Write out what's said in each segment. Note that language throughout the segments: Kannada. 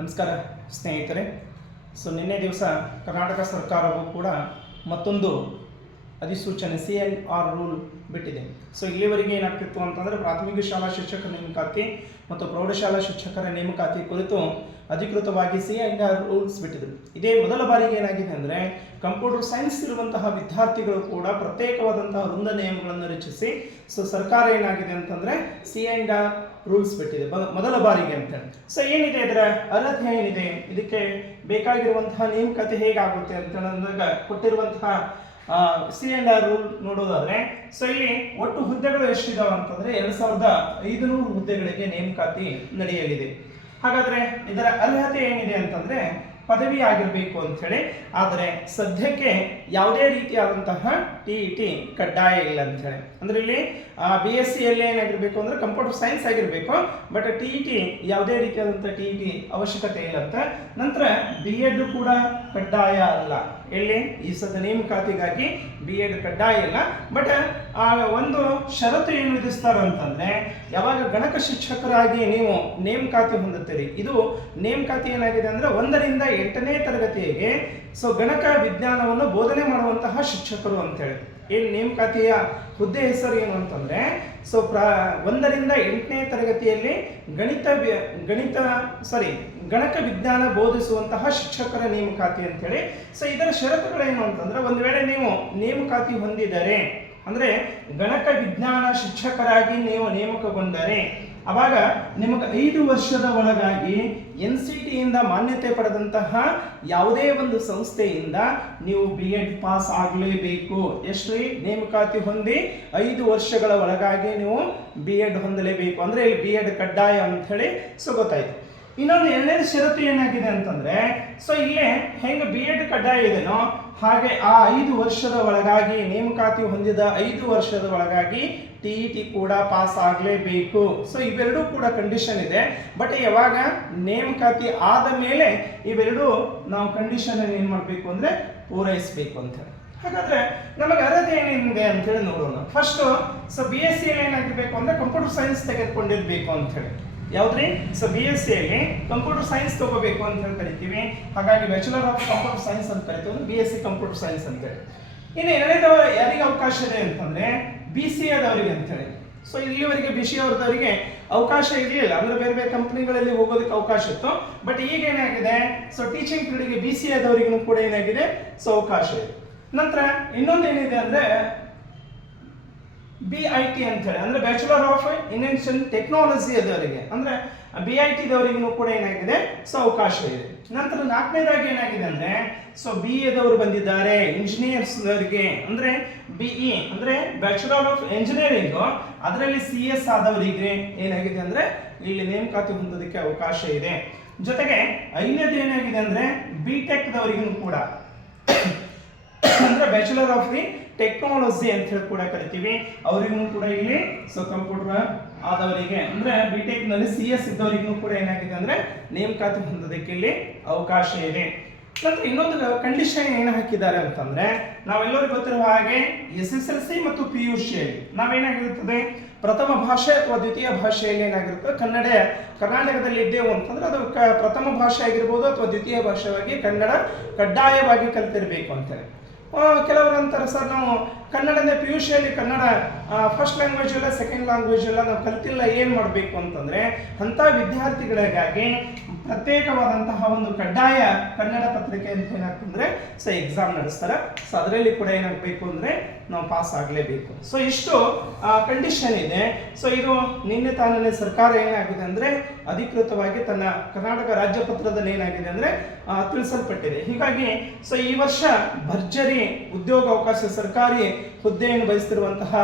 ನಮಸ್ಕಾರ ಸ್ನೇಹಿತರೆ. ನಿನ್ನೆ ದಿವಸ ಕರ್ನಾಟಕ ಸರ್ಕಾರವು ಕೂಡ ಮತ್ತೊಂದು ಅಧಿಸೂಚನೆ CNR ರೂಲ್ ಬಿಟ್ಟಿದೆ. ಇಲ್ಲಿವರೆಗೆ ಏನಾಗ್ತಿತ್ತು ಅಂತಂದರೆ ಪ್ರಾಥಮಿಕ ಶಾಲಾ ಶಿಕ್ಷಕರ ನೇಮಕಾತಿ ಮತ್ತು ಪ್ರೌಢಶಾಲಾ ಶಿಕ್ಷಕರ ನೇಮಕಾತಿ ಕುರಿತು ಅಧಿಕೃತವಾಗಿ CNR ರೂಲ್ಸ್ ಬಿಟ್ಟಿದ್ರು. ಇದೇ ಮೊದಲ ಬಾರಿಗೆ ಏನಾಗಿದೆ ಅಂದರೆ ಕಂಪ್ಯೂಟರ್ ಸೈನ್ಸ್ ಇರುವಂತಹ ವಿದ್ಯಾರ್ಥಿಗಳು ಕೂಡ ಪ್ರತ್ಯೇಕವಾದಂತಹ ವೃಂದ ನಿಯಮಗಳನ್ನು ರಚಿಸಿ ಸರ್ಕಾರ ಏನಾಗಿದೆ ಅಂತಂದರೆ CNR ರೂಲ್ಸ್ ಬಿಟ್ಟಿದೆ ಮೊದಲ ಬಾರಿಗೆ ಅಂತೇಳಿ. ಏನಿದೆ ಇದರ ಅರ್ಹತೆ ಏನಿದೆ, ಇದಕ್ಕೆ ಬೇಕಾಗಿರುವಂತಹ ನೇಮಕಾತಿ ಹೇಗಾಗುತ್ತೆ ಅಂತ ಅಂದಾಗ ಕೊಟ್ಟಿರುವಂತಹ CNR ರೂಲ್ ನೋಡೋದಾದ್ರೆ ಇಲ್ಲಿ ಒಟ್ಟು ಹುದ್ದೆಗಳು ಎಷ್ಟಿದಾವೆ ಅಂತಂದ್ರೆ 2500 ಹುದ್ದೆಗಳಿಗೆ ನೇಮಕಾತಿ ನಡೆಯಲಿದೆ. ಹಾಗಾದ್ರೆ ಇದರ ಅರ್ಹತೆ ಏನಿದೆ ಅಂತಂದ್ರೆ ಪದವಿ ಆಗಿರಬೇಕು ಅಂತ ಹೇಳಿ. ಆದರೆ ಸದ್ಯಕ್ಕೆ ಯಾವುದೇ ರೀತಿಯಾದಂತಹ TET ಕಡ್ಡಾಯ ಇಲ್ಲ ಅಂತ ಹೇಳಿ. ಅಂದ್ರೆ ಇಲ್ಲಿ BSc ಅಲ್ಲಿ ಏನಾಗಿರ್ಬೇಕು ಅಂದ್ರೆ ಕಂಪ್ಯೂಟರ್ ಸೈನ್ಸ್ ಆಗಿರಬೇಕು, ಬಟ್ TET ಯಾವುದೇ ರೀತಿಯಾದಂತಹ TET ಅವಶ್ಯಕತೆ ಇಲ್ಲ ಅಂತ. ನಂತರ B.Ed ಕೂಡ ಕಡ್ಡಾಯ ಅಲ್ಲ. ಎಲ್ಲಿ ಈ ಸದ್ಯ ನೇಮಕಾತಿಗಾಗಿ B.Ed ಕಡ್ಡಾಯ ಇಲ್ಲ, ಬಟ್ ಒಂದು ಷರತ್ತು ಏನು ವಿಧಿಸ್ತಾರೆ ಅಂತಂದ್ರೆ ಯಾವಾಗ ಗಣಕ ಶಿಕ್ಷಕರಾಗಿ ನೀವು ನೇಮಕಾತಿ ಹೊಂದುತ್ತೀರಿ, ಇದು ನೇಮಕಾತಿ ಏನಾಗಿದೆ ಅಂದ್ರೆ 1 ರಿಂದ 8ನೇ ತರಗತಿಗೆ ಗಣಕ ವಿಜ್ಞಾನವನ್ನು ಬೋಧನೆ ಮಾಡುವಂತಹ ಶಿಕ್ಷಕರು ಅಂತೇಳಿ. ಏನು ನೇಮಕಾತಿಯ ಹುದ್ದೆ ಹೆಸರು ಏನು ಅಂತಂದ್ರೆ 1 ರಿಂದ 8ನೇ ತರಗತಿಯಲ್ಲಿ ಗಣಕ ವಿಜ್ಞಾನ ಬೋಧಿಸುವಂತಹ ಶಿಕ್ಷಕರ ನೇಮಕಾತಿ ಅಂತೇಳಿ. ಇದರ ಷರತ್ತುಗಳೇನು ಅಂತಂದ್ರೆ ಒಂದು ವೇಳೆ ನೀವು ನೇಮಕಾತಿ ಹೊಂದಿದರೆ ಅಂದ್ರೆ ಗಣಕ ವಿಜ್ಞಾನ ಶಿಕ್ಷಕರಾಗಿ ನೀವು ನೇಮಕಗೊಂಡರೆ ಅವಾಗ ನಿಮಗೆ 5 ವರ್ಷದ ಒಳಗಾಗಿ NCT ಇಂದ ಮಾನ್ಯತೆ ಪಡೆದಂತಹ ಯಾವುದೇ ಒಂದು ಸಂಸ್ಥೆಯಿಂದ ನೀವು B.Ed ಪಾಸ್ ಆಗಲೇಬೇಕು. ಎಷ್ಟು ನೇಮಕಾತಿ ಹೊಂದಿ 5 ವರ್ಷಗಳ ಒಳಗಾಗಿ ನೀವು B.Ed ಹೊಂದಲೇಬೇಕು. ಅಂದ್ರೆ ಇಲ್ಲಿ B.Ed ಕಡ್ಡಾಯ ಅಂತ ಹೇಳಿ ಗೊತ್ತಾಯ್ತು. ಇನ್ನೊಂದು ಎರಡನೇ ಷರತ್ತು ಏನಾಗಿದೆ ಅಂತಂದ್ರೆ ಇಲ್ಲೇ ಹೆಂಗೆ B.Ed ಕಡ್ಡಾಯ ಇದೆನೋ ಹಾಗೆ ಆ 5 ವರ್ಷದ ಒಳಗಾಗಿ ನೇಮಕಾತಿ ಹೊಂದಿದ 5 ವರ್ಷದ ಒಳಗಾಗಿ TET ಕೂಡ ಪಾಸ್ ಆಗಲೇಬೇಕು. ಇವೆರಡೂ ಕೂಡ ಕಂಡೀಷನ್ ಇದೆ. ಬಟ್ ಯಾವಾಗ ನೇಮಕಾತಿ ಆದ ಮೇಲೆ ಇವೆರಡು ನಾವು ಕಂಡೀಷನ್ ಏನು ಮಾಡಬೇಕು ಅಂದ್ರೆ ಪೂರೈಸಬೇಕು ಅಂತ ಹೇಳಿ. ಹಾಗಾದ್ರೆ ನಮಗೆ ಅರ್ಹತೆ ಏನಿದೆ ಅಂತ ಹೇಳಿ ನೋಡೋಣ. ಫಸ್ಟ್ BSc ಅಲ್ಲಿ ಏನಾಗಿರ್ಬೇಕು ಅಂದ್ರೆ ಕಂಪ್ಯೂಟರ್ ಸೈನ್ಸ್ ತೆಗೆದುಕೊಂಡಿರ್ಬೇಕು ಅಂತ ಹೇಳಿ. ಯಾವ್ದ್ರಿ BSc ಅಲ್ಲಿ ಕಂಪ್ಯೂಟರ್ ಸೈನ್ಸ್ ತಗೋಬೇಕು ಅಂತ ಹೇಳಿ ಕರಿತೀವಿ. ಹಾಗಾಗಿ ಬ್ಯಾಚುಲರ್ ಆಫ್ ಕಂಪ್ಯೂಟರ್ ಸೈನ್ಸ್ ಅಂತ ಕರಿತೀವಿ, BSc ಕಂಪ್ಯೂಟರ್ ಸೈನ್ಸ್ ಅಂತ ಹೇಳಿ. ಇನ್ನು ಎರಡನೇದವ ಯಾರಿಗೆ ಅವಕಾಶ ಇದೆ ಅಂತಂದ್ರೆ BCA ದವರಿಗೆ ಅಂತ ಹೇಳಿ. ಇಲ್ಲಿವರೆಗೆ BCA ಅವರದವರಿಗೆ ಅವಕಾಶ ಇರಲಿಲ್ಲ, ಅಂದ್ರೆ ಬೇರೆ ಬೇರೆ ಕಂಪನಿಗಳಲ್ಲಿ ಹೋಗೋದಕ್ಕೆ ಅವಕಾಶ ಇತ್ತು. ಬಟ್ ಈಗ ಏನಾಗಿದೆ ಟೀಚಿಂಗ್ ಫೀಲ್ಡ್ಗೆ BCA ದವರಿಗೂ ಕೂಡ ಏನಾಗಿದೆ ಅವಕಾಶ ಇದೆ. ನಂತರ ಇನ್ನೊಂದು ಏನಿದೆ ಅಂದ್ರೆ BIT ಅಂತ ಹೇಳಿ, ಅಂದ್ರೆ ಬ್ಯಾಚುಲರ್ ಆಫ್ ಇನ್ಫಾರ್ಮೇಷನ್ ಟೆಕ್ನಾಲಜಿ ಅದವರಿಗೆ, ಅಂದ್ರೆ BIT ದವರಿಗೂ ಕೂಡ ಏನಾಗಿದೆ ಅವಕಾಶ ಇದೆ. ನಂತರ 4ನೇದಾಗಿ ಏನಾಗಿದೆ ಅಂದ್ರೆ BA ದವರು ಬಂದಿದ್ದಾರೆ. ಇಂಜಿನಿಯರ್ಸ್ ದವರಿಗೆ ಅಂದ್ರೆ BE ಅಂದ್ರೆ ಬ್ಯಾಚುಲರ್ ಆಫ್ ಇಂಜಿನಿಯರಿಂಗ್, ಅದರಲ್ಲಿ CS ಆದವರಿಗೆ ಏನಾಗಿದೆ ಅಂದ್ರೆ ಇಲ್ಲಿ ನೇಮಕಾತಿ ಹೊಂದೋದಕ್ಕೆ ಅವಕಾಶ ಇದೆ. ಜೊತೆಗೆ 5ನೇದು ಏನಾಗಿದೆ ಅಂದ್ರೆ BTech ದವರಿಗೂ ಕೂಡ ಅಂದ್ರೆ ಬ್ಯಾಚುಲರ್ ಆಫ್ ದಿ ಟೆಕ್ನಾಲಜಿ ಅಂತ ಹೇಳಿ ಕೂಡ ಕರಿತೀವಿ, ಅವರಿಗೂ ಕೂಡ ಇಲ್ಲಿ ಕಂಪ್ಯೂಟರ್ ಆದವರಿಗೆ ಅಂದ್ರೆ BTech ನಲ್ಲಿ CS ಇದ್ದವರಿಗೂ ಕೂಡ ಏನಾಗಿದೆ ಅಂದ್ರೆ ನೇಮಕಾತಿ ಹೊಂದೋದಕ್ಕೆ ಇಲ್ಲಿ ಅವಕಾಶ ಇದೆ. ನಂತರ ಇನ್ನೊಂದು ಕಂಡೀಷನ್ ಏನು ಹಾಕಿದ್ದಾರೆ ಅಂತಂದ್ರೆ ನಾವೆಲ್ಲರಿಗೂ ಗೊತ್ತಿರುವ ಹಾಗೆ SSLC ಮತ್ತು PUC ಅಲ್ಲಿ ನಾವೇನಾಗಿರುತ್ತದೆ ಪ್ರಥಮ ಭಾಷೆ ಅಥವಾ ದ್ವಿತೀಯ ಭಾಷೆಯಲ್ಲಿ ಏನಾಗಿರುತ್ತೆ ಕರ್ನಾಟಕದಲ್ಲಿ ಇದ್ದೇವೆ ಅಂತಂದ್ರೆ ಅದು ಪ್ರಥಮ ಭಾಷೆ ಆಗಿರ್ಬೋದು ಅಥವಾ ದ್ವಿತೀಯ ಭಾಷೆಯಾಗಿ ಕನ್ನಡ ಕಡ್ಡಾಯವಾಗಿ ಕಲಿತಿರ್ಬೇಕು ಅಂತೇಳಿ. ಕೆಲವರು ಅಂತಾರೆ ಸರ್ ನಾವು ಕನ್ನಡನೇ PUC ಅಲ್ಲಿ ಕನ್ನಡ ಫಸ್ಟ್ ಲ್ಯಾಂಗ್ವೇಜ್ ಇಲ್ಲ ಸೆಕೆಂಡ್ ಲ್ಯಾಂಗ್ವೇಜ್ ಇಲ್ಲ ನಾವು ಕಲ್ತಿಲ್ಲ ಏನು ಮಾಡಬೇಕು ಅಂತಂದ್ರೆ ಅಂಥ ವಿದ್ಯಾರ್ಥಿಗಳಿಗಾಗಿ ಪ್ರತ್ಯೇಕವಾದಂತಹ ಒಂದು ಕಡ್ಡಾಯ ಕನ್ನಡ ಪತ್ರಿಕೆ ಅಂತ ಏನಾಗ್ತಂದ್ರೆ ಎಕ್ಸಾಮ್ ನಡೆಸ್ತಾರೆ. ಅದರಲ್ಲಿ ಕೂಡ ಏನಾಗಬೇಕು ಅಂದ್ರೆ ನಾವು ಪಾಸ್ ಆಗಲೇಬೇಕು. ಇಷ್ಟು ಕಂಡೀಷನ್ ಇದೆ. ಇದು ನಿನ್ನೆ ತಾನೇ ಸರ್ಕಾರ ಏನಾಗಿದೆ ಅಂದ್ರೆ ಅಧಿಕೃತವಾಗಿ ತನ್ನ ಕರ್ನಾಟಕ ರಾಜ್ಯ ಪತ್ರದಲ್ಲಿ ಏನಾಗಿದೆ ಅಂದ್ರೆ ತಿಳಿಸಲ್ಪಟ್ಟಿದೆ. ಹೀಗಾಗಿ ಈ ವರ್ಷ ಭರ್ಜರಿ ಉದ್ಯೋಗ ಅವಕಾಶ ಸರ್ಕಾರಿ ಹುದ್ದೆಯನ್ನು ಬಯಸ್ತಿರುವಂತಹ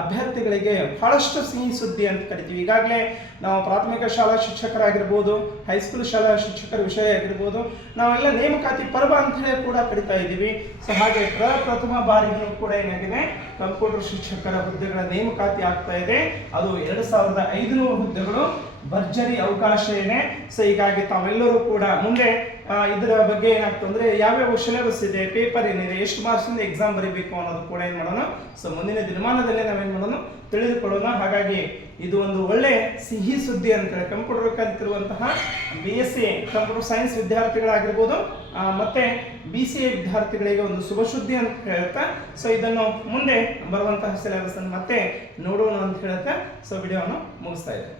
ಅಭ್ಯರ್ಥಿಗಳಿಗೆ ಬಹಳಷ್ಟು ಸಿಹಿ ಸುದ್ದಿ ಅಂತ ಕರಿತೀವಿ. ಈಗಾಗಲೇ ನಾವು ಪ್ರಾಥಮಿಕ ಶಾಲಾ ಶಿಕ್ಷಕರಾಗಿರ್ಬೋದು, ಹೈಸ್ಕೂಲ್ ಶಾಲಾ ಶಿಕ್ಷಕರ ವಿಷಯ ಆಗಿರ್ಬೋದು, ನಾವೆಲ್ಲ ನೇಮಕಾತಿ ಪರ್ವ ಅಂತ ಹೇಳಿ ಕೂಡ ಕರಿತಾ ಇದ್ದೀವಿ. ಹಾಗೆ ಪ್ರಥಮ ಬಾರಿಗೂ ಕೂಡ ಏನಾಗಿದೆ ಕಂಪ್ಯೂಟರ್ ಶಿಕ್ಷಕರ ಹುದ್ದೆಗಳ ನೇಮಕಾತಿ ಆಗ್ತಾ ಇದೆ. ಅದು 2500 ಹುದ್ದೆಗಳು ಭರ್ಜರಿ ಅವಕಾಶ ಇದೆ. ಸೊ ಹೀಗಾಗಿ ತಾವೆಲ್ಲರೂ ಕೂಡ ಮುಂದೆ ಇದರ ಬಗ್ಗೆ ಏನಾಗ್ತದೆ ಅಂದರೆ ಯಾವ್ಯಾವ ಸಿಲೆಬಸ್ ಇದೆ, ಪೇಪರ್ ಏನಿದೆ, ಎಷ್ಟು ಮಾರ್ಕ್ಸಿಂದ ಎಕ್ಸಾಮ್ ಬರೀಬೇಕು ಅನ್ನೋದು ಕೂಡ ಏನು ಮಾಡೋಣ, ಸೊ ಮುಂದಿನ ದಿನಮಾನದಲ್ಲೇ ನಾವೇನು ಮಾಡೋಣ ತಿಳಿದುಕೊಳ್ಳೋಣ. ಹಾಗಾಗಿ ಇದು ಒಂದು ಒಳ್ಳೆ ಸಿಹಿ ಸುದ್ದಿ ಅಂತೇಳಿ ಕಂಪ್ಯೂಟರ್ ಕಲಿತಿರುವಂತಹ BSc ಕಂಪ್ಯೂಟರ್ ಸೈನ್ಸ್ ವಿದ್ಯಾರ್ಥಿಗಳಾಗಿರ್ಬೋದು ಮತ್ತೆ BCA ವಿದ್ಯಾರ್ಥಿಗಳಿಗೆ ಒಂದು ಶುಭ ಸುದ್ದಿ ಅಂತ ಹೇಳ್ತಾ, ಸೊ ಇದನ್ನು ಮುಂದೆ ಬರುವಂತಹ ಸಿಲೆಬಸ್ ಅನ್ನು ಮತ್ತೆ ನೋಡೋಣ ಅಂತ ಹೇಳ್ತಾ ಸೊ ವಿಡಿಯೋವನ್ನು ಮುಗಿಸ್ತಾ ಇದ್ದೇನೆ.